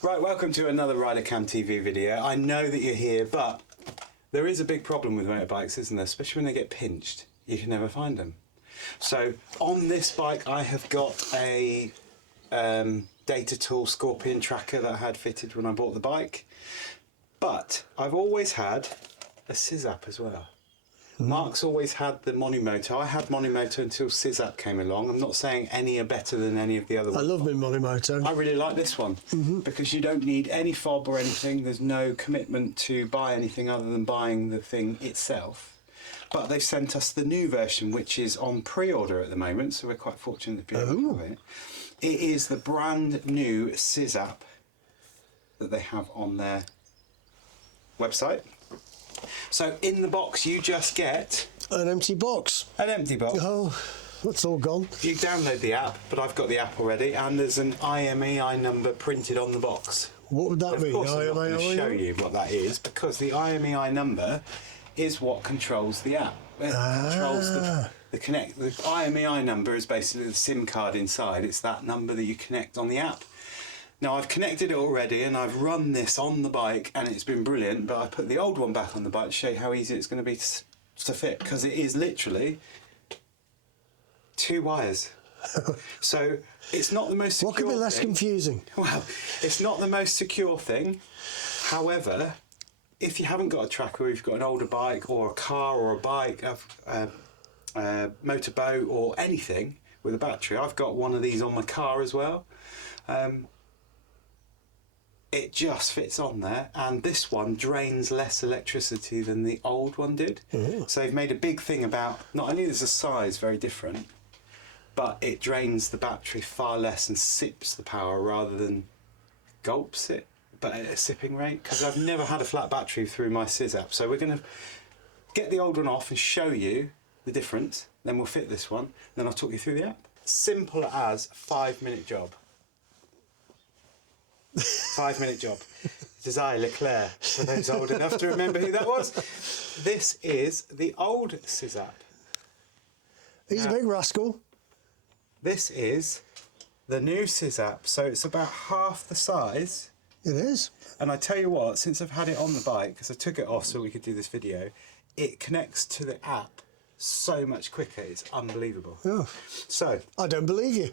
Right, welcome to another RiderCamTV video. I know that you're here, but there is a big problem with motorbikes, isn't there? Especially when they get pinched. You can never find them. So on this bike, I have got a data tool Scorpion tracker that I had fitted when I bought the bike. But I've always had a Sizzapp as well. Mark's always had the Monimoto. I had Monimoto until Sizzapp came along. I'm not saying any are better than any of the other ones. I love my Monimoto. I really like this one because you don't need any fob or anything. There's no commitment to buy anything other than buying the thing itself. But they've sent us the new version, which is on pre-order at the moment, so we're quite fortunate to be able to have it. It is the brand new Sizzapp that they have on their website. So in the box you just get An empty box. an empty box. Oh, that's all gone. You download the app, but I've got the app already, and there's an IMEI number printed on the box. What would that mean? Of course I'm not going to show you what that is, because the IMEI number is what controls the app. It controls the connect. The IMEI number is basically the SIM card inside. It's that number that you connect on the app. Now I've connected it already and I've run this on the bike and it's been brilliant, but I put the old one back on the bike to show you how easy it's going to be to fit, because it is literally 2 wires. So it's not the most secure What could be less confusing? Well, it's not the most secure thing. However, if you haven't got a tracker, or you've got an older bike or a car or a bike, a motorboat or anything with a battery, I've got one of these on my car as well. It just fits on there, and this one drains less electricity than the old one did. So they've made a big thing about, not only is the size very different, but it drains the battery far less and sips the power rather than gulps it, but at a sipping rate, because I've never had a flat battery through my Sizzapp. So we're going to get the old one off and show you the difference, then we'll fit this one, then I'll talk you through the app. Simple as 5-minute job. 5-minute job. Desire Leclerc, for those old enough to remember who that was. This is the old Sizzapp. He's a big rascal. This is the new Sizzapp, so it's about half the size. It is. And I tell you what, since I've had it on the bike, because I took it off so we could do this video, it connects to the app so much quicker. It's unbelievable. Oh. So I don't believe you.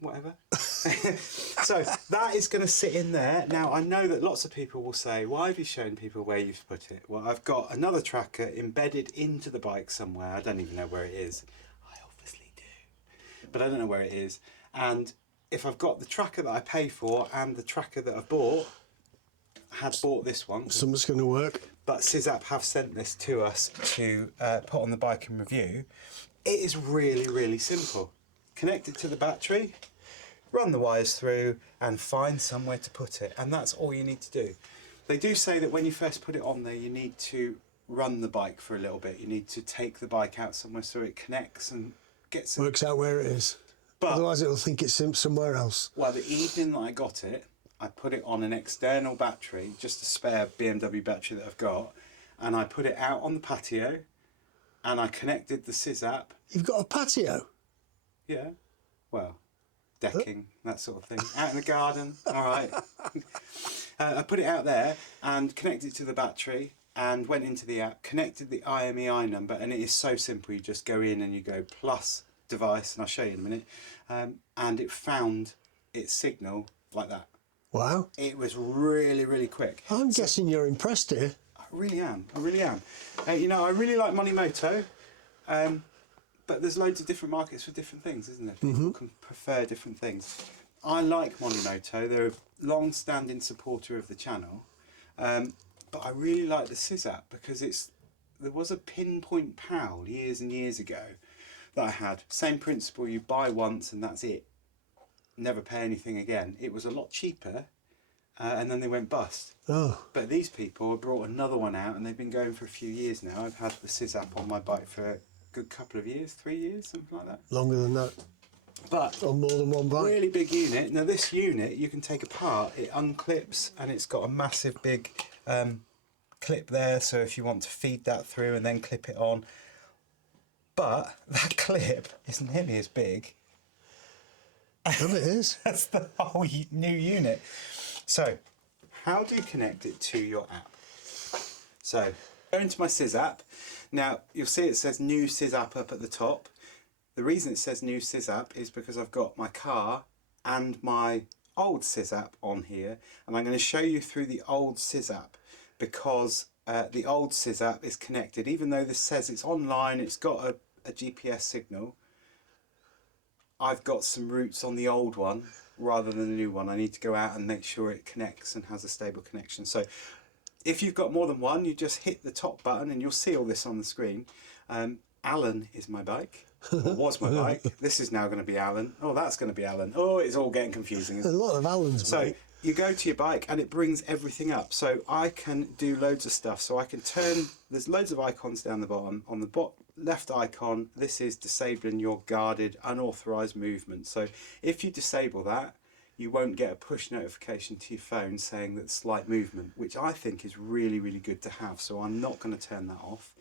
Whatever. So that is going to sit in there. Now I know that lots of people will say, why have you shown people where you've put it? Well, I've got another tracker embedded into the bike somewhere. I don't even know where it is. I obviously do, but I don't know where it is. And if I've got the tracker that I pay for and the tracker that I've bought, I had bought this one. Something's going to work. But Sizzapp have sent this to us to put on the bike and review. It is really, really simple. Connect it to the battery, run the wires through, and find somewhere to put it. And that's all you need to do. They do say that when you first put it on there, you need to run the bike for a little bit. You need to take the bike out somewhere so it connects and gets it. Works out where it is. But otherwise it'll think it's somewhere else. well, the evening that I got it, I put it on an external battery, just a spare BMW battery that I've got, and I put it out on the patio, and I connected the Sizzapp. You've got a patio? Yeah, well, decking, that sort of thing. Out in the garden, all right. I put it out there and connected it to the battery and went into the app, connected the IMEI number, and it is so simple. You just go in and you go plus device, and I'll show you in a minute, and it found its signal like that. Wow. It was really, really quick. I'm guessing you're impressed here. I really am, I really am. You know, I really like Monimoto. But there's loads of different markets for different things, isn't there? People can prefer different things. I like Monimoto. They're a long-standing supporter of the channel. But I really like the Sizzapp because there was a Pinpoint PAL years and years ago that I had. Same principle, you buy once and that's it. Never pay anything again. It was a lot cheaper and then they went bust. Oh. But these people have brought another one out and they've been going for a few years now. I've had the Sizzapp on my bike for good couple of years, 3 years, something like that. Longer than that. But on more than one bike. Really big unit. Now this unit you can take apart, it unclips and it's got a massive big clip there, so if you want to feed that through and then clip it on. But that clip is nearly as big Oh, it is. That's the whole new unit. So, how do you connect it to your app? So, go into my Sizzapp. Now, you'll see it says new Sizzapp up at the top. The reason it says new Sizzapp is because I've got my car and my old Sizzapp on here, and I'm going to show you through the old Sizzapp because the old Sizzapp is connected. Even though this says it's online, it's got a GPS signal, I've got some routes on the old one rather than the new one. I need to go out and make sure it connects and has a stable connection. So if you've got more than one, you just hit the top button and you'll see all this on the screen. Alan is my bike, or was my bike. This is now going to be Alan. Oh, that's going to be Alan. Oh, it's all getting confusing. There's a lot of Alans, So mate. you go to your bike and it brings everything up. So I can do loads of stuff. So I can turn, there's loads of icons down the bottom. On the left icon, this is disabling your guarded unauthorized movement. So if you disable that, you won't get a push notification to your phone saying that slight movement, which I think is really, really good to have. So I'm not going to turn that off.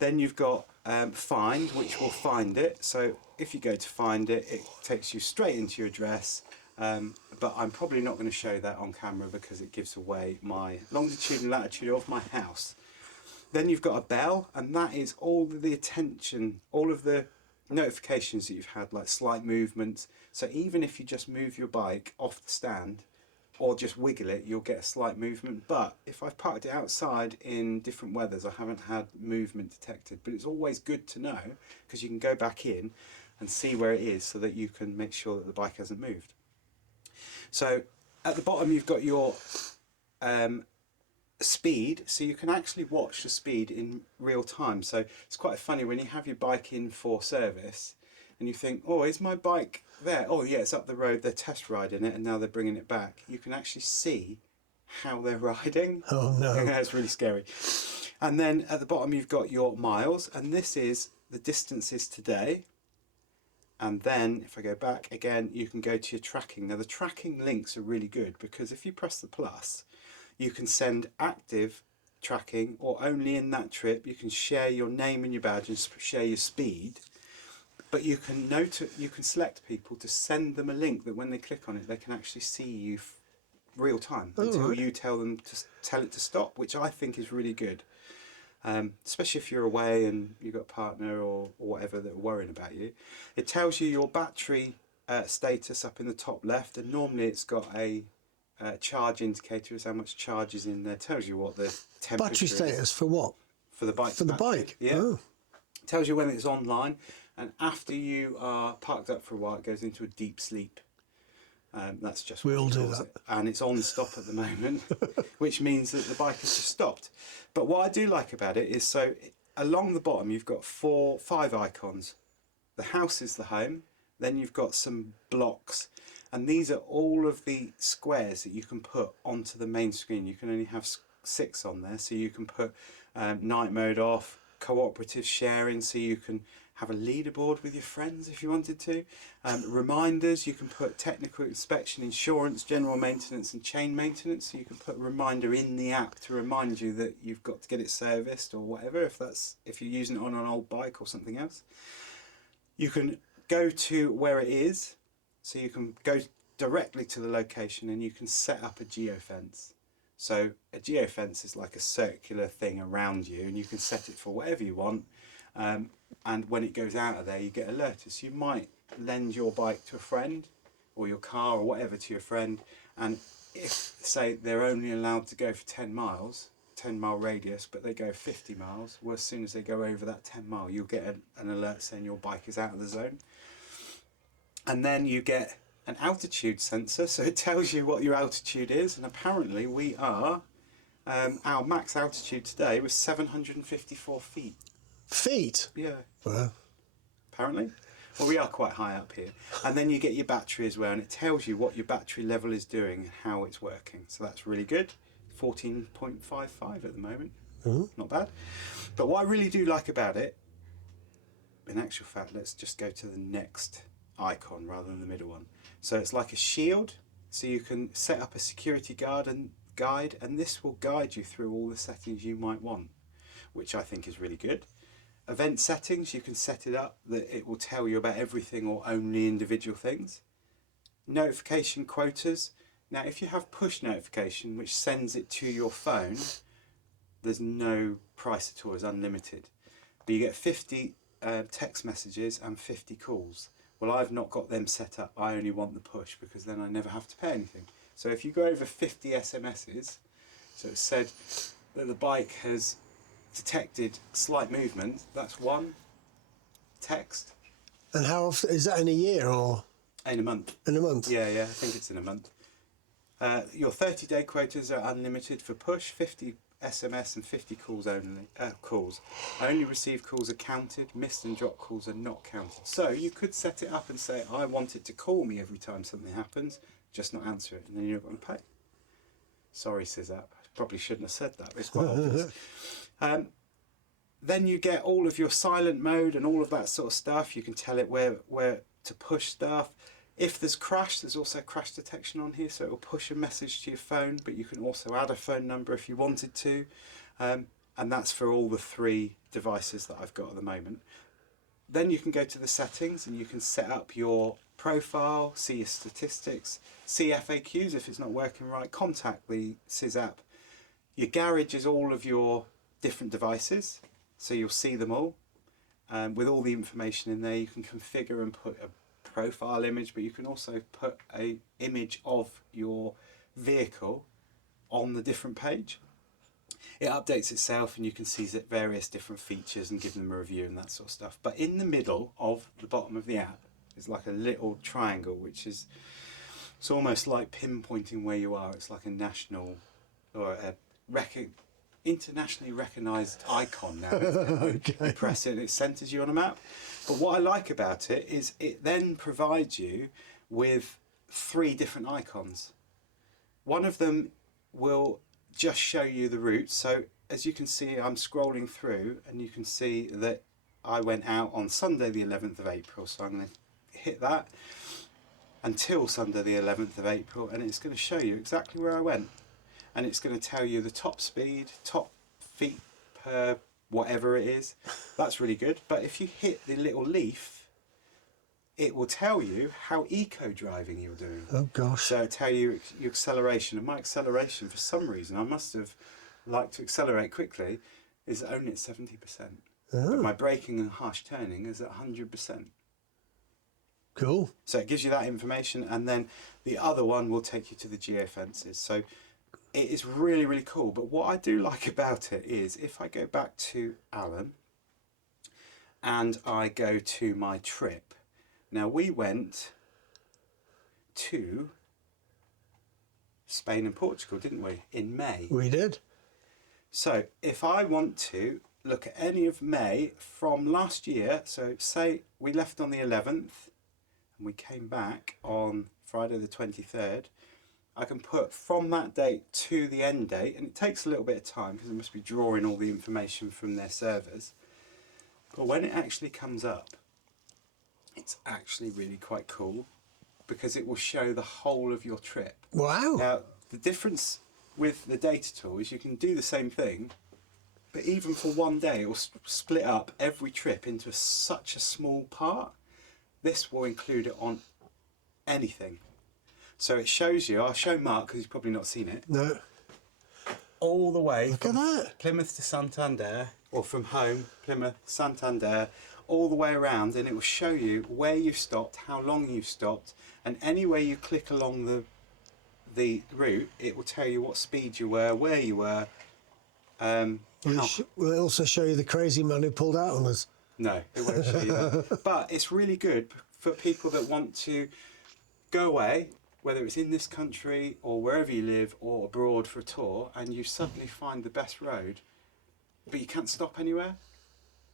Then you've got find, which will find it. So if you go to find it, it takes you straight into your address. But I'm probably not going to show that on camera because it gives away my longitude and latitude of my house. Then you've got a bell, and that is all the attention, all of the notifications that you've had, like slight movements. So even if you just move your bike off the stand or just wiggle it, you'll get a slight movement. But if I've parked it outside in different weathers, I haven't had movement detected. But it's always good to know because you can go back in and see where it is so that you can make sure that the bike hasn't moved. So at the bottom you've got your speed, so you can actually watch the speed in real time. So it's quite funny when you have your bike in for service and you think, oh, is my bike there? Oh yeah, it's up the road, they're test riding it and now they're bringing it back. You can actually see how they're riding. Oh no. That's really scary. And then at the bottom you've got your miles, and this is the distances today. And then if I go back again, you can go to your tracking. Now the tracking links are really good because if you press the plus, you can send active tracking, or only in that trip. You can share your name and your badge and share your speed. But you can select people to send them a link that when they click on it, they can actually see you real time until you tell them to tell it to stop, which I think is really good. Especially if you're away and you've got a partner or whatever that are worrying about you. It tells you your battery status up in the top left, and normally it's got a charge indicator as how much charge is in there. It tells you what the temperature Battery status is. for what? For the bike. For the bike? Yeah. Oh. It tells you when it's online, and after you are parked up for a while, it goes into a deep sleep. That's just We what all it do calls that. it. And it's on stop at the moment, which means that the bike has just stopped. But what I do like about it is, so along the bottom you've got 5 icons. The house is the home, then you've got some blocks, and these are all of the squares that you can put onto the main screen. You can only have 6 on there, so you can put night mode off, cooperative sharing, so you can have a leaderboard with your friends if you wanted to. Reminders, you can put technical inspection, insurance, general maintenance and chain maintenance, so you can put a reminder in the app to remind you that you've got to get it serviced or whatever, if you're using it on an old bike or something else. You can go to where it is, so you can go directly to the location and you can set up a geofence. So a geofence is like a circular thing around you, and you can set it for whatever you want. And when it goes out of there, you get alerted. So you might lend your bike to a friend, or your car or whatever to your friend, and if, say, they're only allowed to go for 10 miles, 10-mile radius, but they go 50 miles, well, as soon as they go over that 10 mile, you'll get an alert saying your bike is out of the zone. And then you get an altitude sensor, so it tells you what your altitude is, and apparently we are, our max altitude today was 754 feet. Feet? Yeah. Wow. Apparently. Well, we are quite high up here. And then you get your battery as well, and it tells you what your battery level is doing and how it's working. So that's really good. 14.55 at the moment. Not bad. But what I really do like about it, in actual fact, let's just go to the next icon rather than the middle one. So it's like a shield, so you can set up a security guide, and this will guide you through all the settings you might want, which I think is really good. Event settings, you can set it up that it will tell you about everything or only individual things. notification quotas. Now, if you have push notification, which sends it to your phone, there's no price at all, it's unlimited. But you get 50 text messages and 50 calls. Well, I've not got them set up. I only want the push because then I never have to pay anything. So if you go over 50 SMSs, so it said that the bike has detected slight movement, that's one text. And how often, is that in a year or? In a month. In a month? Yeah, I think it's in a month. Your 30-day quotas are unlimited for push, 50 SMS and 50 calls only. Only received calls are counted, missed and dropped calls are not counted. So you could set it up and say, I want it to call me every time something happens, just not answer it, and then you're not going to pay. Sorry, Sizzapp, probably shouldn't have said that, but it's quite obvious. Then you get all of your silent mode and all of that sort of stuff. You can tell it where to push stuff. If there's crash, there's also crash detection on here, so it will push a message to your phone, but you can also add a phone number if you wanted to. And that's for all the 3 devices that I've got at the moment. Then you can go to the settings and you can set up your profile, see your statistics, see FAQs if it's not working right, contact the Sizzapp. Your garage is all of your different devices, so you'll see them all. With all the information in there, you can configure and put a profile image, but you can also put a image of your vehicle on the different page. It updates itself and you can see various different features and give them a review and that sort of stuff. But in the middle of the bottom of the app is like a little triangle, which is, it's almost like pinpointing where you are. It's like a national or a internationally recognised icon now. Okay. You press it and it centres you on a map. But what I like about it is it then provides you with 3 different icons. One of them will just show you the route. So as you can see, I'm scrolling through and you can see that I went out on Sunday the 11th of April. So I'm going to hit that until Sunday the 11th of April and it's going to show you exactly where I went. And it's going to tell you the top speed, top feet per whatever it is. That's really good. But if you hit the little leaf, it will tell you how eco driving you're doing. Oh gosh. So it'll tell you your acceleration. And my acceleration, for some reason, I must have liked to accelerate quickly, is only at 70%. Oh. But my braking and harsh turning is at 100%. Cool. So it gives you that information, and then the other one will take you to the geofences. So it is really, really cool. But what I do like about it is if I go back to Alan and I go to my trip. Now we went to Spain and Portugal, didn't we, in May? We did. So if I want to look at any of May from last year, so say we left on the 11th and we came back on Friday the 23rd, I can put from that date to the end date, and it takes a little bit of time because it must be drawing all the information from their servers. But when it actually comes up, it's actually really quite cool because it will show the whole of your trip. Wow. Now, the difference with the data tool is you can do the same thing, but even for one day, it will split up every trip into such a small part. This will include it on anything. So it shows you, I'll show Mark because he's probably not seen it. No. All the way Look at that. Plymouth to Santander, or from home, Plymouth, Santander, all the way around, and it will show you where you've stopped, how long you've stopped, and anywhere you click along the route, it will tell you what speed you were, where you were. Will it also show you the crazy man who pulled out on us? No, it won't show you that. But it's really good for people that want to go away, whether it's in this country or wherever you live or abroad for a tour, and you suddenly find the best road, but you can't stop anywhere,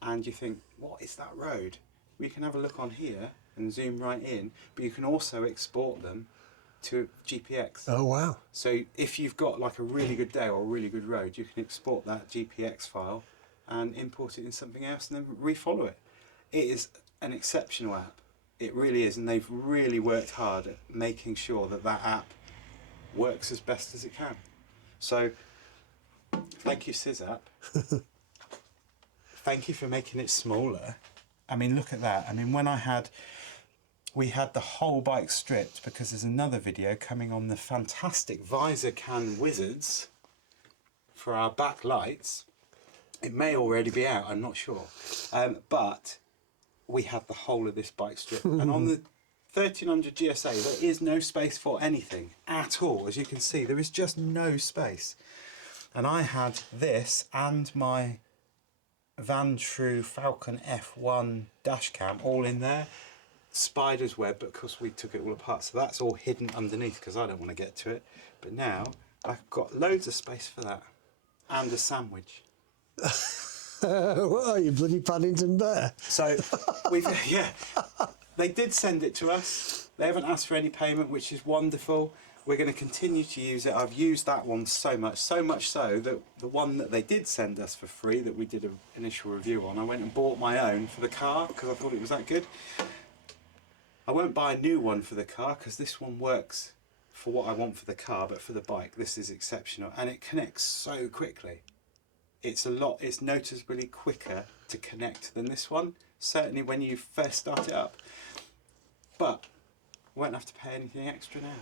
and you think, what is that road? We can have a look on here and zoom right in, but you can also export them to GPX. Oh wow. So if you've got like a really good day or a really good road, you can export that GPX file and import it in something else and then refollow it. It is an exceptional app. It really is, and they've really worked hard at making sure that that app works as best as it can. So, thank you, Sizzapp. Thank you for making it smaller. I mean, look at that. I mean, when we had the whole bike stripped because there's another video coming on the fantastic visor can wizards for our back lights. It may already be out, I'm not sure. But we had the whole of this bike stripped. And on the 1300 GSA, there is no space for anything at all. As you can see, there is just no space. And I had this and my Vantrue Falcon F1 dash cam all in there. Spider's web, but of course we took it all apart. So that's all hidden underneath because I don't want to get to it. But now I've got loads of space for that. And a sandwich. What are you, bloody Paddington Bear? So, yeah, they did send it to us. They haven't asked for any payment, which is wonderful. We're going to continue to use it. I've used that one so much so that the one that they did send us for free, that we did an initial review on, I went and bought my own for the car because I thought it was that good. I won't buy a new one for the car because this one works for what I want for the car, but for the bike this is exceptional, and it connects so quickly. It's noticeably quicker to connect than this one, certainly when you first start it up. But you won't have to pay anything extra now.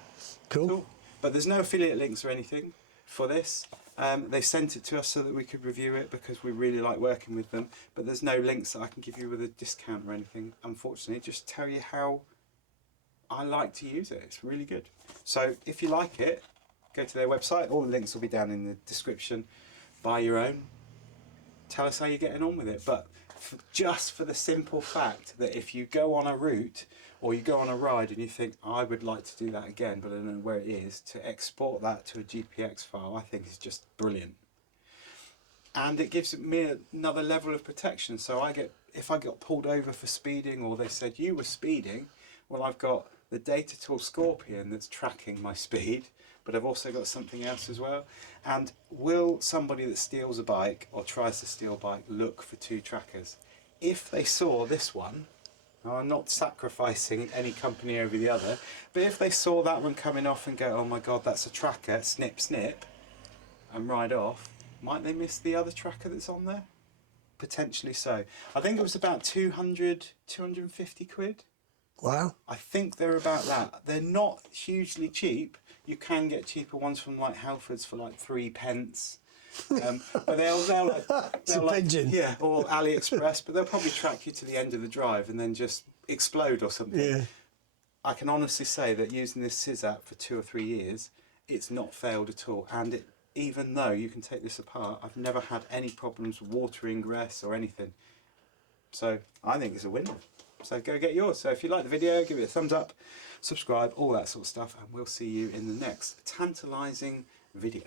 Cool. But there's no affiliate links or anything for this. They sent it to us so that we could review it because we really like working with them, but there's no links that I can give you with a discount or anything, unfortunately. Just tell you how I like to use it. It's really good. So if you like it, go to their website. All the links will be down in the description. Buy your own. Tell us how you're getting on with it. But just for the simple fact that if you go on a route or you go on a ride and you think, I would like to do that again, but I don't know where it is, to export that to a GPX file, I think is just brilliant. And it gives me another level of protection. So if I got pulled over for speeding, or they said you were speeding, well, I've got the data tool Scorpion that's tracking my speed, but I've also got something else as well. And will somebody that steals a bike or tries to steal a bike look for two trackers? If they saw this one, now I'm not sacrificing any company over the other, but if they saw that one coming off and go, oh my God, that's a tracker, snip, snip, and ride off, might they miss the other tracker that's on there? Potentially so. I think it was about 200, 250 quid. Wow. I think they're about that. They're not hugely cheap. You can get cheaper ones from like Halfords for like 3p. But they'll like, yeah, or AliExpress, but they'll probably track you to the end of the drive and then just explode or something. Yeah. I can honestly say that using this Sizzapp for 2 or 3 years, it's not failed at all. And even though you can take this apart, I've never had any problems with water ingress or anything. So I think it's a winner. So go get yours. So if you like the video, give it a thumbs up, subscribe, all that sort of stuff, and we'll see you in the next tantalising video.